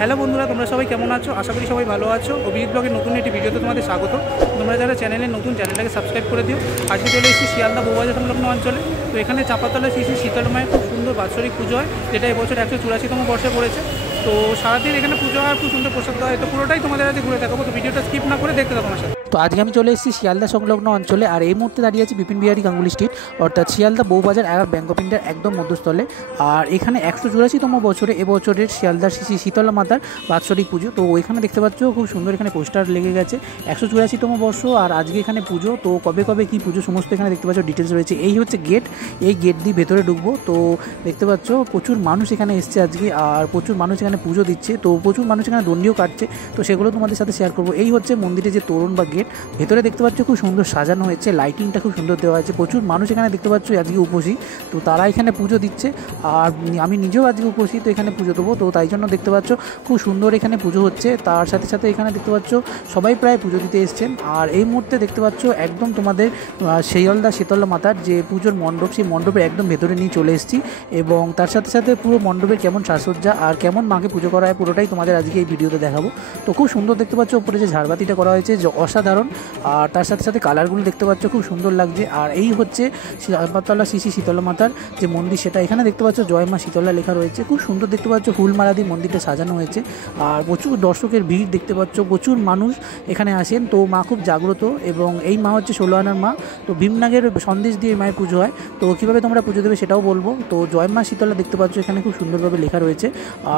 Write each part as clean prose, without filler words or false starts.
Hello বন্ধুরা, তোমরা সবাই কেমন আছো? আশা করি সবাই ভালো আছো। অভিজিৎ ব্লগের নতুন একটি ভিডিওতে তোমাদের স্বাগত। তোমরা যারা চ্যানেলটাকে সাবস্ক্রাইব করে দিও। আজকে চলে এসেছি শিয়ালদা বউবাজার সংলগ্ন অঞ্চলে। তো এখানে চাপাতলা শ্রী শ্রী শীতলা মায়ের খুব সুন্দর বাৎসরিক পুজো হয়, যেটা এবছর 184তম বর্ষে পড়েছে। তো সারাদিন এখানে পুজো হয়, খুব সুন্দর প্রসাদ হয়। তো পুরোটাই তোমাদের আজকে ঘুরে দেখাবো, তো ভিডিওটা স্কিপ না করে দেখতে থাকো আমার সাথে। তো আজকে আমি চলে এসেছি শিয়ালদা সংলগ্ন অঞ্চলে, আর এই মুহূর্তে দাঁড়িয়ে আছি বিপিন বিহারী গাঙ্গুলি স্ট্রিট, অর্থাৎ শিয়ালদা বউবাজার আর ব্যাংক অফ ইন্ডিয়ার একদম মধ্যস্থলে। আর এখানে 184তম বছরে এবছরের শিয়ালদার শ্রী শীতলা মাতার বাৎসরিক পুজো। তো ওইখানে দেখতে পাচ্ছ খুব সুন্দর এখানে পোস্টার লেগে গেছে, 184তম বর্ষ আর আজকে এখানে পুজো। তো কবে কবে কী পুজো সমস্ত এখানে দেখতে পাচ্ছ ডিটেলস রয়েছে। এই হচ্ছে গেট, এই গেট দিয়ে ভেতরে ঢুকবো। তো দেখতে পাচ্ছ প্রচুর মানুষ এখানে এসছে আজকে, আর প্রচুর মানুষ এখানে পুজো দিচ্ছে। তো প্রচুর মানুষ এখানে দণ্ডিও কাটছে, তো সেগুলো তোমাদের সাথে শেয়ার করবো। এই হচ্ছে মন্দিরে যে তোরণ বা গেট, ভেতরে দেখতে পাচ্ছ খুব সুন্দর সাজানো হয়েছে, লাইটিংটা খুব সুন্দর দেওয়া আছে। প্রচুর মানুষ এখানে দেখতে পাচ্ছ আজকে উপসী, তো তারা এখানে পুজো দিচ্ছে। আর আমি নিজেও আজকে উপসী, তো এখানে পুজো দেবো, তো তাই জন্য দেখতে পাচ্ছ খুব সুন্দর এখানে পুজো হচ্ছে। তার সাথে সাথে এখানে দেখতে পাচ্ছ সবাই প্রায় পুজো দিতে এসছেন। আর এই মুহূর্তে দেখতে পাচ্ছ একদম তোমাদের শিয়ালদা শীতলা মাতার যে পুজোর মণ্ডপ, সেই মণ্ডপের একদম ভেতরে নিয়ে চলে এসেছি। এবং তার সাথে সাথে পুরো মণ্ডপের কেমন সাজসজ্জা আর কেমন মাকে পুজো করা হয় পুরোটাই তোমাদের আজকে এই ভিডিওতে দেখাবো। তো খুব সুন্দর দেখতে পাচ্ছ উপরে যে ঝাড়বাতিটা করা হয়েছে অসাধারণ, আর তার সাথে সাথে কালারগুলো দেখতে পাচ্ছ খুব সুন্দর লাগছে। আর এই হচ্ছে চাপাতলা শ্রী শ্রী শীতলা মাতার যে মন্দির, সেটা এখানে দেখতে পাচ্ছ জয় মা শীতলা লেখা রয়েছে। খুব সুন্দর দেখতে পাচ্ছ ফুলমালা দিয়ে মন্দিরটা সাজানো হয়েছে। আর প্রচুর দর্শকের ভিড় দেখতে পাচ্ছ, প্রচুর মানুষ এখানে আসেন। তো মা খুব জাগ্রত, এবং এই মা হচ্ছে 16 আনার মা। তো ভীমনাগের সন্দেশ দিয়ে মায়ের পুজো হয়। তো কীভাবে তোমরা পুজো দেবে সেটাও বলবো। তো জয় মা শীতলা দেখতে পাচ্ছ এখানে খুব সুন্দরভাবে লেখা রয়েছে।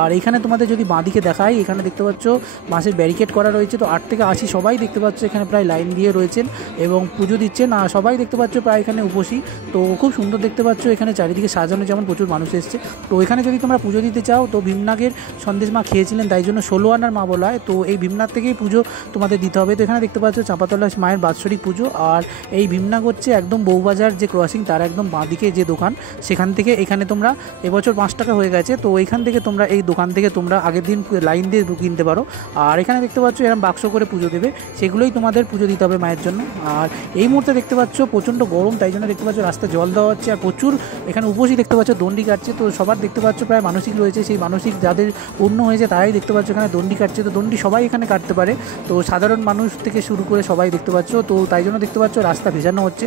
আর এখানে তোমাদের যদি বাঁদিকে দেখাই, এখানে দেখতে পাচ্ছ মাসের ব্যারিকেড করা রয়েছে। তো 8 থেকে 80 সবাই দেখতে পাচ্ছ এখানে প্রায় লাইন দিয়ে রয়েছেন এবং পুজো দিচ্ছেন। আর সবাই দেখতে পাচ্ছ প্রায় এখানে উপসী। তো খুব সুন্দর দেখতে পাচ্ছ এখানে চারিদিকে সাজানো, যেমন প্রচুর মানুষ এসছে। তো এখানে যদি তোমরা পুজো দিতে চাও, তো ভীমনাগের সন্দেশ মা খেয়েছিলেন, তাই জন্য 16 আনার মা বলা হয়। তো এই ভীমনাগ থেকেই পুজো তোমাদের দিতে হবে। তো এখানে দেখতে পাচ্ছ চাপাতলা মায়ের বাৎসরিক পুজো। আর এই ভীমনাগ হচ্ছে একদম বউবাজার যে ক্রসিং, তার একদম বাঁদিকে যে দোকান, সেখান থেকে এখানে তোমরা এবছর 5 টাকা হয়ে গেছে। তো এইখান থেকে তোমরা এই দোকান থেকে তোমরা আগের দিন লাইন দিয়ে কিনতে পারো। আর এখানে দেখতে পাচ্ছ এরকম বাক্স করে পুজো দেবে, সেগুলোই তোমাদের পুজো দিতে হবে মায়ের জন্য। আর এই মুহূর্তে দেখতে পাচ্ছ প্রচণ্ড গরম, তাই জন্য দেখতে পাচ্ছ রাস্তায় জল দেওয়া হচ্ছে। আর প্রচুর এখানে উপসী দেখতে পাচ্ছ দণ্ডি কাটছে। তো সবার দেখতে পাচ্ছ প্রায় মানসিক রয়েছে, সেই মানসিক যাদের পূর্ণ হয়েছে তারাই দেখতে পাচ্ছ এখানে দণ্ডি কাটছে। তো দণ্ডি সবাই এখানে কাটতে পারে, তো সাধারণ মানুষ থেকে শুরু করে সবাই দেখতে পাচ্ছ। তো তাই জন্য দেখতে পাচ্ছ রাস্তা ভেজানো হচ্ছে।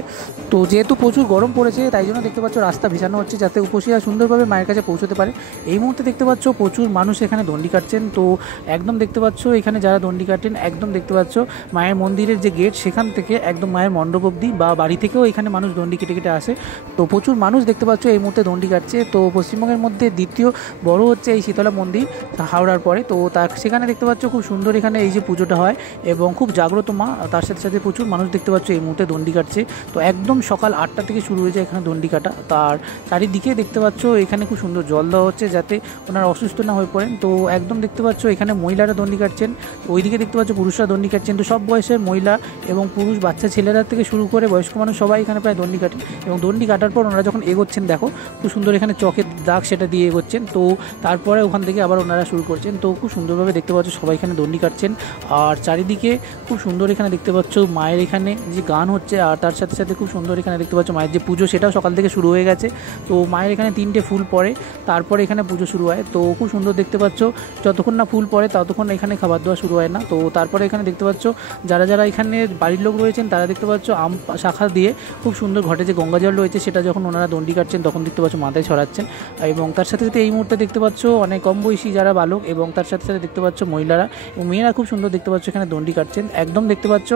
তো যেহেতু প্রচুর গরম পড়েছে, তাই জন্য দেখতে পাচ্ছ রাস্তা ভেজানো হচ্ছে, যাতে উপসীরা সুন্দরভাবে মায়ের কাছে পৌঁছতে পারে। এই মুহূর্তে দেখতে পাচ্ছ প্রচুর মানুষ এখানে দণ্ডি কাটছেন। তো একদম দেখতে পাচ্ছ এখানে যারা দণ্ডি কাটেন, একদম দেখতে পাচ্ছ মায়ের মন্দিরের যে গেট, সেখান থেকে একদম মায়ের মণ্ডপ অবধি বা বাড়ি থেকেও এখানে মানুষ দণ্ডি কেটে কেটে আসে। তো প্রচুর মানুষ দেখতে পাচ্ছ এই মুহূর্তে দণ্ডি কাটছে। তো পশ্চিমবঙ্গের মধ্যে দ্বিতীয় বড় হচ্ছে এই শীতলা মন্দির হাওড়ার পরে। তো সেখানে দেখতে পাচ্ছ খুব সুন্দর এখানে এই যে পুজোটা হয়, এবং খুব জাগ্রত মা। তার সাথে সাথে প্রচুর মানুষ দেখতে পাচ্ছ এই মুহূর্তে দণ্ডি কাটছে। তো একদম সকাল 8টা থেকে শুরু হয়ে যায় এখানে দণ্ডি কাটা। তার চারিদিকে দেখতে পাচ্ছ এখানে খুব সুন্দর জল দেওয়া হচ্ছে, যাতে ওনারা অসুস্থ না হয়ে পড়েন। তো একদম দেখতে পাচ্ছ এখানে মহিলারা দণ্ডি কাটছেন, ওইদিকে দেখতে পাচ্ছ পুরুষরা দণ্ডি কাটছেন। তো সব বয়সের মহিলা এবং পুরুষ, বাচ্চা ছেলেরা থেকে শুরু করে বয়স্ক মানুষ সবাই এখানে প্রায় দণ্ডি কাটেন। এবং দণ্ডি কাটার পর ওনারা যখন এগোচ্ছেন, দেখো খুব সুন্দর এখানে চকের দাগ সেটা দিয়ে এগোচ্ছেন। তো তারপরে ওখান থেকে আবার ওনারা শুরু করছেন। তো খুব সুন্দরভাবে দেখতে পাচ্ছ সবাই এখানে দণ্ডি কাটছেন। আর চারিদিকে খুব সুন্দর এখানে দেখতে পাচ্ছ মায়ের এখানে যে গান হচ্ছে। আর তার সাথে সাথে খুব সুন্দর এখানে দেখতে পাচ্ছ মায়ের যে পুজো, সেটাও সকাল থেকে শুরু হয়ে গেছে। তো মায়ের এখানে 3টে ফুল পড়ে, তারপরে এখানে পুজো শুরু হয়। তো খুব সুন্দর দেখতে পাচ্ছ যতক্ষণ না ফুল পড়ে ততক্ষণ এখানে খাবার দেওয়া শুরু হয় না। তো তারপরে এখানে দেখতে পাচ্ছ যারা যারা এখানে বাড়ির লোক রয়েছেন, তারা দেখতে পাচ্ছ আম শাখা দিয়ে খুব সুন্দর ঘটে যে গঙ্গা জল রয়েছে, সেটা যখন ওনারা দণ্ডি কাটছেন তখন দেখতে পাচ্ছ মাথায় ছড়াচ্ছেন। এবং তার সাথে সাথে এই মুহূর্তে দেখতে পাচ্ছ অনেক কম বয়সী যারা বালক, এবং তার সাথে সাথে দেখতে পাচ্ছ মহিলারা এবং মেয়েরা খুব সুন্দর দেখতে পাচ্ছ এখানে দণ্ডি কাটছেন। একদম দেখতে পাচ্ছ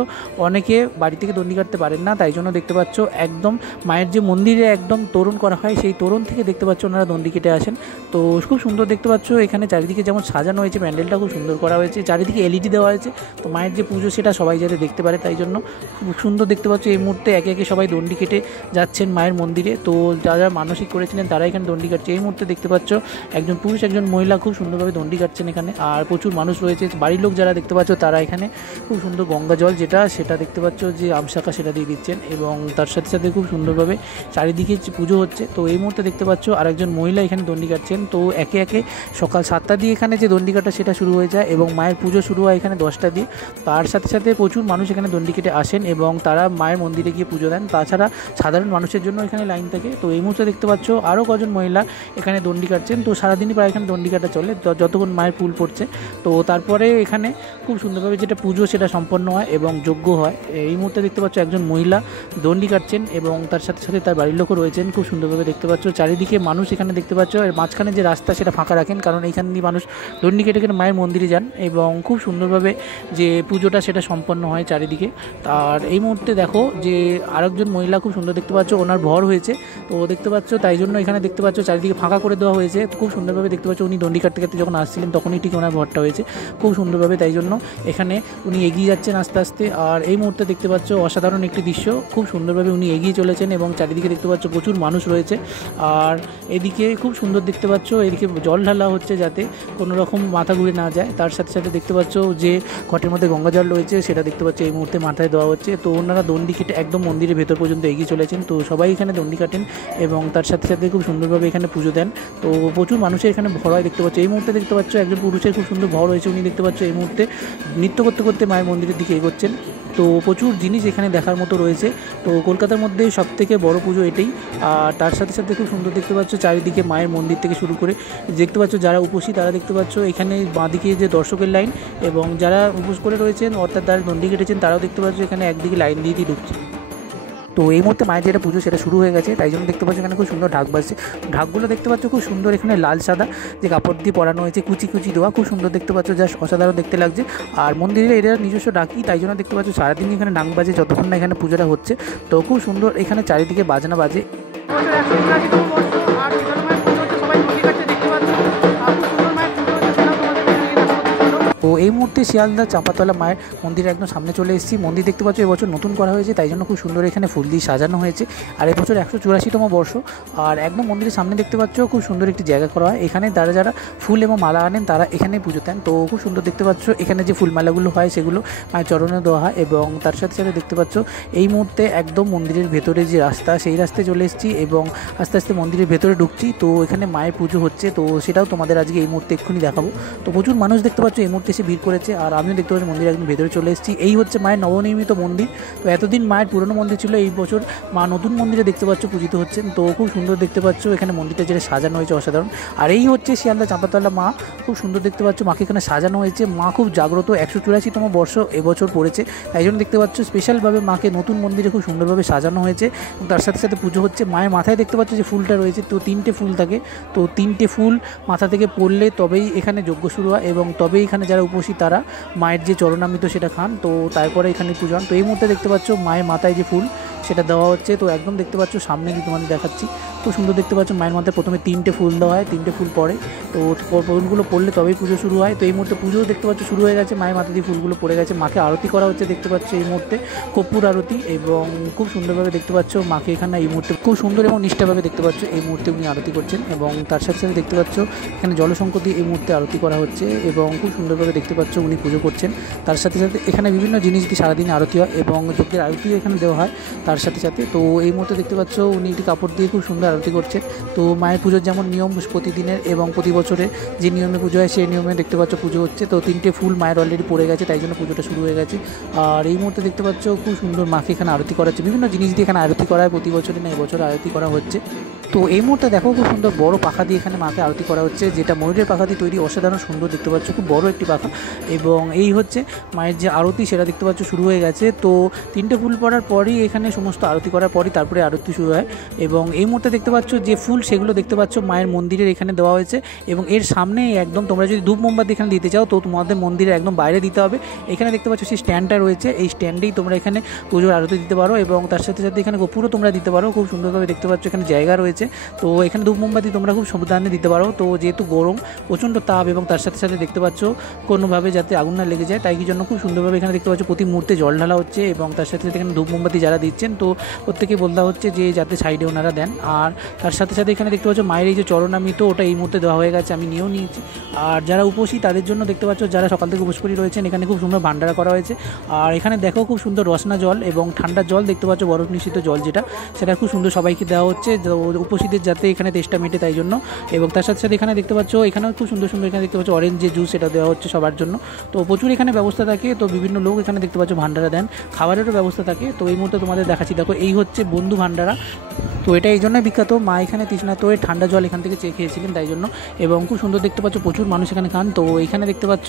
অনেকে বাড়ি থেকে দণ্ডি কাটতে পারেন না, তাই জন্য দেখতে পাচ্ছ একদম মায়ের যে মন্দিরে একদম তোরণ করা হয়, সেই তোরণ থেকে দেখতে পাচ্ছ ওনারা দণ্ডি কেটে আসেন। তো খুব সুন্দর দেখতে পাচ্ছ এখানে চারিদিকে যেমন সাজানো হয়েছে, প্যান্ডেলটা খুব সুন্দর করা হয়েছে, চারিদিকে এলইডি দেওয়া হয়েছে। তো মায়ের যে পুজো সেটা সবাই যাতে দেখতে পারে, তাই জন্য খুব সুন্দর দেখতে পাচ্ছ এই মুহূর্তে একে একে সবাই দণ্ডি কেটে যাচ্ছেন মায়ের মন্দিরে। তো যারা মানসিক করেছিলেন তারা এখানে দণ্ডি কাটছে। এই মুহূর্তে দেখতে পাচ্ছ একজন পুরুষ একজন মহিলা খুব সুন্দরভাবে দণ্ডি কাটছেন এখানে। আর প্রচুর মানুষ রয়েছে, বাড়ির লোক যারা দেখতে পাচ্ছ তারা এখানে খুব সুন্দর গঙ্গা জল সেটা দেখতে পাচ্ছ যে আমশাখা সেটা দিয়ে দিচ্ছেন। এবং তার সাথে সাথে খুব সুন্দরভাবে চারিদিকে পুজো হচ্ছে। তো এই মুহূর্তে দেখতে পাচ্ছ আরেকজন মহিলা এখানে দণ্ডি কাটছেন। তো একে একে সকাল 7টা দিয়ে এখানে যে দণ্ডি কাটা সেটা শুরু হয়ে যায়, এবং মায়ের পুজো শুরু হয় এখানে 10টা দিয়ে। তার সাথে সাথে প্রচুর মানুষ এখানে দণ্ডি কেটে আসেন এবং তারা মায়ের মন্দিরে গিয়ে পুজো দেন। তাছাড়া সাধারণ মানুষের জন্য এখানে লাইন থাকে। তো এই মুহূর্তে দেখতে পাচ্ছ আরও কজন মহিলা এখানে দণ্ডি কাটছেন। তো সারাদিনই প্রায় এখানে দণ্ডি কাটা চলে যতক্ষণ মায়ের ফুল পড়ছে। তো তারপরে এখানে খুব সুন্দরভাবে যেটা পুজো সেটা সম্পন্ন হয় এবং যজ্ঞ হয়। এই মুহূর্তে দেখতে পাচ্ছ একজন মহিলা দণ্ডি কাটছেন এবং তার সাথে সাথে তার বাড়ির লোকও রয়েছেন। খুব সুন্দরভাবে দেখতে পাচ্ছ চারিদিকে মানুষ এখানে দেখতে পাচ্ছ। আর মাঝখানে যে রাস্তা সেটা ফাঁকা রাখেন, কারণ এইখান দিয়ে মানুষ দণ্ডি কেটে কেটে মায়ের মন্দিরে যান এবং খুব সুন্দরভাবে যে পুজোটা সেটা সম্পন্ন হয় চারিদিকে। আর এই মুহূর্তে দেখো যে আরেকজন মহিলা খুব সুন্দর দেখতে পাচ্ছ, ওনার ভর হয়েছে। তো দেখতে পাচ্ছ তাই জন্য এখানে দেখতে পাচ্ছ চারিদিকে ফাঁকা করে দেওয়া হয়েছে। খুব সুন্দরভাবে দেখতে পাচ্ছ উনি দণ্ডি কাটতে কাটতে যখন আসছিলেন তখনই ঠিক ওনার ভরটা হয়েছে খুব সুন্দরভাবে, তাই জন্য এখানে উনি এগিয়ে যাচ্ছেন আস্তে আস্তে। আর এই মুহূর্তে দেখতে পাচ্ছ অসাধারণ একটি দৃশ্য, খুব সুন্দরভাবে উনি এগিয়ে চলেছেন এবং চারিদিকে দেখতে পাচ্ছ প্রচুর মানুষ রয়েছে। আর এদিকে খুব সুন্দর দেখতে পাচ্ছ এদিকে জল ঢালা হচ্ছে যাতে কোনো রকম মাথা ঘুরে না যায়। তার সাথে সাথে দেখতে পাচ্ছ যে ঘটের মধ্যে গঙ্গা জল রয়েছে সেটা দেখতে পাচ্ছ এই মুহূর্তে মাথায় দেওয়া হচ্ছে। তো ওনারা দণ্ডি কেটে একদম মন্দিরের ভেতর পর্যন্ত এগিয়ে চলেছেন। তো সবাই এখানে দণ্ডি কাটেন এবং তার সাথে সাথে খুব সুন্দরভাবে এখানে পুজো দেন। তো প্রচুর মানুষের এখানে ভর হয় দেখতে পাচ্ছ। এই মুহূর্তে দেখতে পাচ্ছ একজন পুরুষের খুব সুন্দর ভর হয়েছে, উনি দেখতে পাচ্ছ এই মুহূর্তে নৃত্য করতে করতে মায়ের মন্দিরের দিকে এগোচ্ছেন। তো প্রচুর জিনিস এখানে দেখার মতো রয়েছে। তো কলকাতার মধ্যে সবথেকে বড় পুজো এটাই। আর তার সাথে সাথে খুব সুন্দর দেখতে পাচ্ছ চারিদিকে মায়ের মন্দির থেকে শুরু করে দেখতে পাচ্ছ যারা উপসী তারা দেখতে পাচ্ছ এখানে বাঁদিকে যে দর্শকের লাইন এবং যারা উপোস করে রয়েছেন অর্থাৎ যারা দণ্ডি কেটেছেন তারাও দেখতে পাচ্ছ এখানে একদিকে লাইন দিয়ে ঢুকছে। তো এই মুহূর্তে মায়ের যেটা পুজো সেটা শুরু হয়ে গেছে, তাই জন্য দেখতে পাচ্ছ এখানে খুব সুন্দর ঢাক বাজছে। ঢাকগুলো দেখতে পাচ্ছ খুব সুন্দর এখানে লাল সাদা যে কাপড় দিয়ে পরানো হয়েছে, কুচি কুচি দেওয়া, খুব সুন্দর দেখতে পাচ্ছ, যা অসাধারণ দেখতে লাগছে। আর মন্দিরে এরা নিজস্ব ডাকি, তাই জন্য দেখতে পাচ্ছ সারাদিন এখানে ডাক বাজে যতক্ষণ না এখানে পুজোটা হচ্ছে। তো খুব সুন্দর এখানে চারিদিকে বাজনা বাজে। তো এই মুহূর্তে শিয়ালদা চাঁপাতলা মায়ের মন্দিরের একদম সামনে চলে এসেছি। মন্দির দেখতে পাচ্ছ এবছর নতুন করা হয়েছে, তাই জন্য খুব সুন্দর এখানে ফুল দিয়ে সাজানো হয়েছে। আর এবছর 184তম বর্ষ। আর একদম মন্দিরের সামনে দেখতে পাচ্ছ খুব সুন্দর একটি জায়গা করা হয়। এখানে যারা ফুল এবং মালা আনেন তারা এখানেই পুজো দেন। তো খুব সুন্দর দেখতে পাচ্ছ এখানে যে ফুলমালাগুলো হয় সেগুলো মায়ের চরণে দেওয়া হয় এবং তার সাথে সাথে দেখতে পাচ্ছ এই মুহূর্তে একদম মন্দিরের ভেতরে যে রাস্তা সেই রাস্তায় চলে এসেছি এবং আস্তে আস্তে মন্দিরের ভেতরে ঢুকছি। তো এখানে মায়ের পুজো হচ্ছে, তো সেটাও তোমাদের আজকে এই মুহূর্তে এক্ষুনি দেখাবো। তো প্রচুর মানুষ দেখতে পাচ্ছ এই মুহূর্তে এসে ভিড় করেছে। আর আমিও দেখতে পাচ্ছি মন্দিরে একদম ভেতরে চলে এসেছি। এই হচ্ছে মায়ের নবনির্মিত মন্দির। তো এতদিন মায়ের পুরনো মন্দির ছিল, এই বছর মা নতুন মন্দিরে দেখতে পাচ্ছ পূজিত হচ্ছেন। তো খুব সুন্দর দেখতে পাচ্ছ এখানে মন্দিরটা যেটা সাজানো হয়েছে অসাধারণ। আর এই হচ্ছে শিয়ালদা চাঁপাতলা মা, খুব সুন্দর দেখতে পাচ্ছ মাকে এখানে সাজানো হয়েছে। মা খুব জাগ্রত, 184তম বর্ষ এবছর পড়েছে, তাই জন্য দেখতে পাচ্ছ স্পেশালভাবে মাকে নতুন মন্দিরে খুব সুন্দরভাবে সাজানো হয়েছে এবং তার সাথে সাথে পুজো হচ্ছে। মায়ের মাথায় দেখতে পাচ্ছ যে ফুলটা রয়েছে, তো 3টে ফুল থাকে। তো 3টে ফুল মাথা থেকে পড়লে তবেই এখানে যজ্ঞ শুরু হয় এবং তবেই এখানে যারা উপসী তারা মায়ের যে চরণামৃত সেটা খান। তো তারপরে এখানে পুজো হন। তো এই মুহূর্তে দেখতে পাচ্ছ মায়ের মাথায় যে ফুল সেটা দেওয়া হচ্ছে। তো একদম দেখতে পাচ্ছ সামনে দিয়ে তোমাদের দেখাচ্ছি, খুব সুন্দর দেখতে পাচ্ছ মায়ের মাথায় প্রথমে 3টে ফুল দেওয়া হয়, 3টে ফুল পড়ে। তো ফুলগুলো পড়লে তবেই পুজো শুরু হয়। তো এই মুহূর্তে পুজোও দেখতে পাচ্ছ শুরু হয়ে গেছে, মায়ের মাথা দিয়ে ফুলগুলো পড়ে গেছে। মাকে আরতি করা হচ্ছে দেখতে পাচ্ছ এই মুহূর্তে, কর্পূর আরতি, এবং খুব সুন্দরভাবে দেখতে পাচ্ছ মাকে এখানে এই মুহূর্তে খুব সুন্দর এবং নিষ্ঠাভাবে দেখতে পাচ্ছ এই মুহূর্তে উনি আরতি করছেন। এবং তার সাথে সাথে দেখতে পাচ্ছ এখানে জলশঙ্কর দিয়ে এই মুহূর্তে আরতি করা হচ্ছে এবং খুব সুন্দরভাবে দেখতে পাচ্ছ উনি পুজো করছেন। তার সাথে সাথে এখানে বিভিন্ন জিনিস দিয়ে সারাদিন আরতি হয় এবং যজ্ঞের আরতিও এখানে দেওয়া হয় তার সাথে সাথে। তো এই মুহূর্তে দেখতে পাচ্ছ উনি একটি কাপড় দিয়ে খুব সুন্দর আরতি করছেন। তো মায়ের পুজোর যেমন নিয়ম প্রতিদিনের এবং প্রতি বছরে যে নিয়মে পুজো হয় সেই নিয়মে দেখতে পাচ্ছ পুজো হচ্ছে। তো 3টে ফুল মায়ের অলরেডি পড়ে গেছে, তাই জন্য পুজোটা শুরু হয়ে গেছে। আর এই মুহূর্তে দেখতে পাচ্ছ খুব সুন্দর মাকে এখানে আরতি করা হচ্ছে, বিভিন্ন জিনিস দিয়ে এখানে আরতি করা হয়, প্রতি বছরে না এবছর আরতি করা হচ্ছে। তো এই মুহূর্তে দেখো খুব সুন্দর বড় পাখা দিয়ে এখানে মাকে আরতি করা হচ্ছে, যেটা ময়ূরের পাখা দিয়ে তৈরি, অসাধারণ সুন্দর দেখতে পাচ্ছ, খুব বড় একটি পাখা। এবং এই হচ্ছে মায়ের যে আরতি সেটা দেখতে পাচ্ছ শুরু হয়ে গেছে। তো 3টে ফুল পড়ার পরই এখানে সমস্ত আরতি করার পরই তারপরে আরতি শুরু হয়। এবং এই মুহূর্তে দেখতে পাচ্ছ যে ফুল সেগুলো দেখতে পাচ্ছ মায়ের মন্দিরের এখানে দেওয়া হয়েছে এবং এর সামনে একদম তোমরা যদি ধূপ মোমবাতি এখানে দিতে চাও তো তোমাদের মন্দিরে একদম বাইরে দিতে হবে। এখানে দেখতে পাচ্ছ সেই স্ট্যান্ডটা রয়েছে, এই স্ট্যান্ডেই তোমরা এখানে পুজোর আরতি দিতে পারো এবং তার সাথে সাথে এখানে কর্পূরও তোমরা দিতে পারো। খুব সুন্দরভাবে দেখতে পাচ্ছ এখানে জায়গা রয়েছে। তো এখানে ধূপ মোমবাতি তোমরা খুব সাবধানে দিতে পারো। তো যেহেতু গরম, প্রচণ্ড তাপ এবং তার সাথে সাথে দেখতে পাচ্ছ কোনোভাবে যাতে আগুন না লেগে যায়, তাই কি জন্য খুব সুন্দরভাবে এখানে দেখতে পাচ্ছ প্রতি মুহূর্তে জল ঢালা হচ্ছে এবং তার সাথে সাথে এখানে ধূপ মোমবাতি যারা দিচ্ছেন তো প্রত্যেকে বলতে হচ্ছে যে যাতে সাইডে ওনারা দেন। আর তার সাথে সাথে এখানে দেখতে পাচ্ছ মায়ের এই যে চরণামৃত ওটা এই মুহূর্তে দেওয়া হয়ে গেছে, আমি নিয়েও নিয়েছি। আর যারা উপসী তাদের জন্য দেখতে পাচ্ছ যারা সকাল থেকে উপোস করে রয়েছেন এখানে খুব সুন্দর ভান্ডারা করা হয়েছে। আর এখানে দেখো খুব সুন্দর রসনা জল এবং ঠান্ডা জল দেখতে পাচ্ছ, বরফ মিশ্রিত জল যেটা, সেটা খুব সুন্দর সবাইকে দেওয়া হচ্ছে। উপসীদের যাতে এখানে তেষ্টা মেটে তাই জন্য। এবং তার সাথে সাথে এখানে দেখতে পাচ্ছ এখানেও খুব সুন্দর সুন্দর এখানে দেখতে পাচ্ছ অরেঞ্জ যে জুস এটা দেওয়া হচ্ছে সবার জন্য। তো প্রচুর এখানে ব্যবস্থা থাকে, তো বিভিন্ন লোক এখানে দেখতে পাচ্ছ ভান্ডারা দেন, খাবারেরও ব্যবস্থা থাকে। তো এই মুহূর্তে তোমাদের দেখাচ্ছি, দেখো এই হচ্ছে বন্ধু ভান্ডারা। তো এটা এই জন্যই বিখ্যাত, মা এখানে তৃষ্ণার্তদের ঠান্ডা জল এখান থেকে চেয়ে খেয়েছিলেন তাই জন্য। এবং খুব সুন্দর দেখতে পাচ্ছ প্রচুর মানুষ এখানে খান। তো এখানে দেখতে পাচ্ছ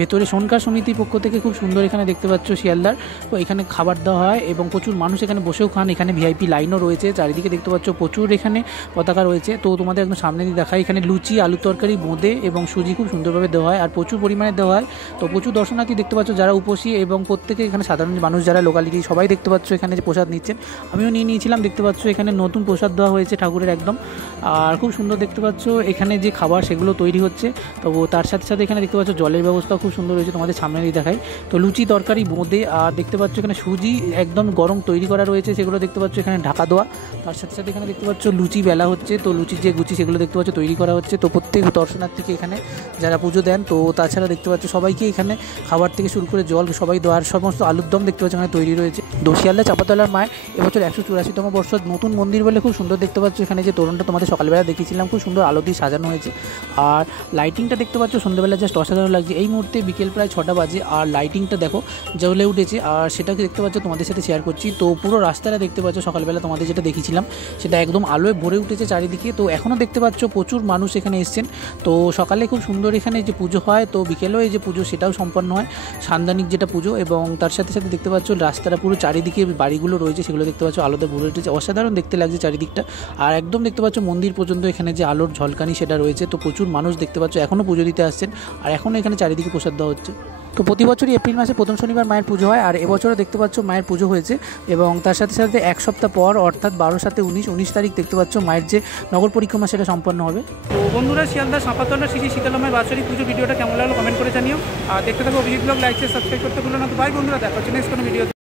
ভেতরে সনকার সমিতির পক্ষ থেকে খুব সুন্দর এখানে দেখতে পাচ্ছ শিয়ালদার, তো এখানে খাবার দেওয়া হয় এবং প্রচুর মানুষ এখানে বসেও খান। এখানে ভিআইপি লাইনও রয়েছে, চারিদিকে দেখতে পাচ্ছ প্রচুর এখানে পতাকা রয়েছে। তো তোমাদের একদম সামনে দিয়ে দেখায়, এখানে লুচি, আলু তরকারি, বোঁদে এবং সুজি খুব সুন্দরভাবে দেওয়া হয় আর প্রচুর পরিমাণে দেওয়া হয়। তো প্রচুর দর্শনার্থী দেখতে পাচ্ছ যারা উপসী এবং প্রত্যেকে এখানে সাধারণ মানুষ যারা লোকালিটি সবাই দেখতে পাচ্ছ এখানে যে প্রসাদ নিচ্ছেন, আমিও নিয়েছিলাম। দেখতে পাচ্ছ এখানে নতুন প্রসাদ দেওয়া হয়েছে ঠাকুরের একদম, আর খুব সুন্দর দেখতে পাচ্ছ এখানে যে খাবার সেগুলো তৈরি হচ্ছে। তো তার সাথে সাথে এখানে দেখতে পাচ্ছ জলের ব্যবস্থা খুব সুন্দর রয়েছে, তোমাদের সামনে দিয়ে দেখাই। তো লুচি, তরকারি, বোঁদে আর দেখতে পাচ্ছ এখানে সুজি একদম গরম তৈরি করা রয়েছে, সেগুলো দেখতে পাচ্ছ এখানে ঢাকা দেওয়া। তার সাথে সাথে এখানে দেখতে পাচ্ছ লুচি বেলা হচ্ছে, তো লুচির যে গুচি সেগুলো দেখতে পাচ্ছ তৈরি করা হচ্ছে। তো প্রত্যেক দর্শনার্থীকে এখানে যারা পুজো দেন, তো তাছাড়া দেখতে পাচ্ছ সবাইকে এখানে খাবার থেকে শুরু করে জল সবাই দেওয়ার সমস্ত আলুর দম দেখতে পাচ্ছ এখানে তৈরি রয়েছে। শিয়ালদা চাপাতলার মায়ের এবছর 184তম বর্ষ, নতুন মন্দির বলে খুব সুন্দর দেখতে পাচ্ছ। এখানে যে তোরণটা তোমাদের সকালবেলা দেখিয়েছিলাম খুব সুন্দর আলো দিয়ে সাজানো হয়েছে, আর লাইটিংটা দেখতে পাচ্ছ সন্ধ্যাবেলা জাস্ট অসাধারণ লাগছে। এই মুহূর্তে বিকেল প্রায় 6টা বাজে আর লাইটিংটা দেখো জ্বলে উঠেছে, আর সেটাকে দেখতে পাচ্ছ তোমাদের সাথে শেয়ার করছি। তো পুরো রাস্তাটা দেখতে পাচ্ছ সকালবেলা তোমাদের যেটা দেখিয়েছিলাম সেটা একদম আলোয় ভরে উঠেছে চারিদিকে। তো এখনও দেখতে পাচ্ছ প্রচুর মানুষ এখানে এসছেন। তো সকালে খুব সুন্দর এখানে যে পুজো হয়, তো বিকেলেও এই যে পুজো সেটাও সম্পন্ন হয়, সান্দানিক যেটা পুজো। এবং তার সাথে সাথে দেখতে পাচ্ছ রাস্তাটা পুরো চারিদিকে বাড়িগুলো রয়েছে সেগুলো দেখতে পাচ্ছ আলোতে ভরে উঠেছে, অসাধারণ দেখতে লাগছে চারিদিকটা। আর একদম দেখতে পাচ্ছ মন্দির পর্যন্ত এখানে যে আলোর ঝলকানি সেটা রয়েছে। তো প্রচুর মানুষ দেখতে পাচ্ছ এখনও পুজো দিতে আসছেন, আর এখনও এখানে চারিদিকে প্রসাদ দেওয়া হচ্ছে। তো প্রতি বছরই এপ্রিল মাসে প্রথম শনিবার মায়ের পুজো হয়, আর এবছরও দেখতে পাচ্ছ মায়ের পুজো হয়েছে। এবং তার সাথে সাথে এক সপ্তাহ পর অর্থাৎ 12/7/19 তারিখ দেখতে পাচ্ছ মায়ের যে নগর পরিক্রমা সেটা সম্পন্ন হবে। তো বন্ধুরা, শিয়ালদা চাপাতলা শ্রী শীতলা মায়ের বাৎসরিক পুজো ভিডিওটা কেমন লাগলো কমেন্ট করে জানিও, আর দেখতে থাকো Abhijit blog, like share subscribe করতে ভুলো না। তো বাই বন্ধুরা, দেখা হচ্ছে নেক্সট কোনো ভিডিও।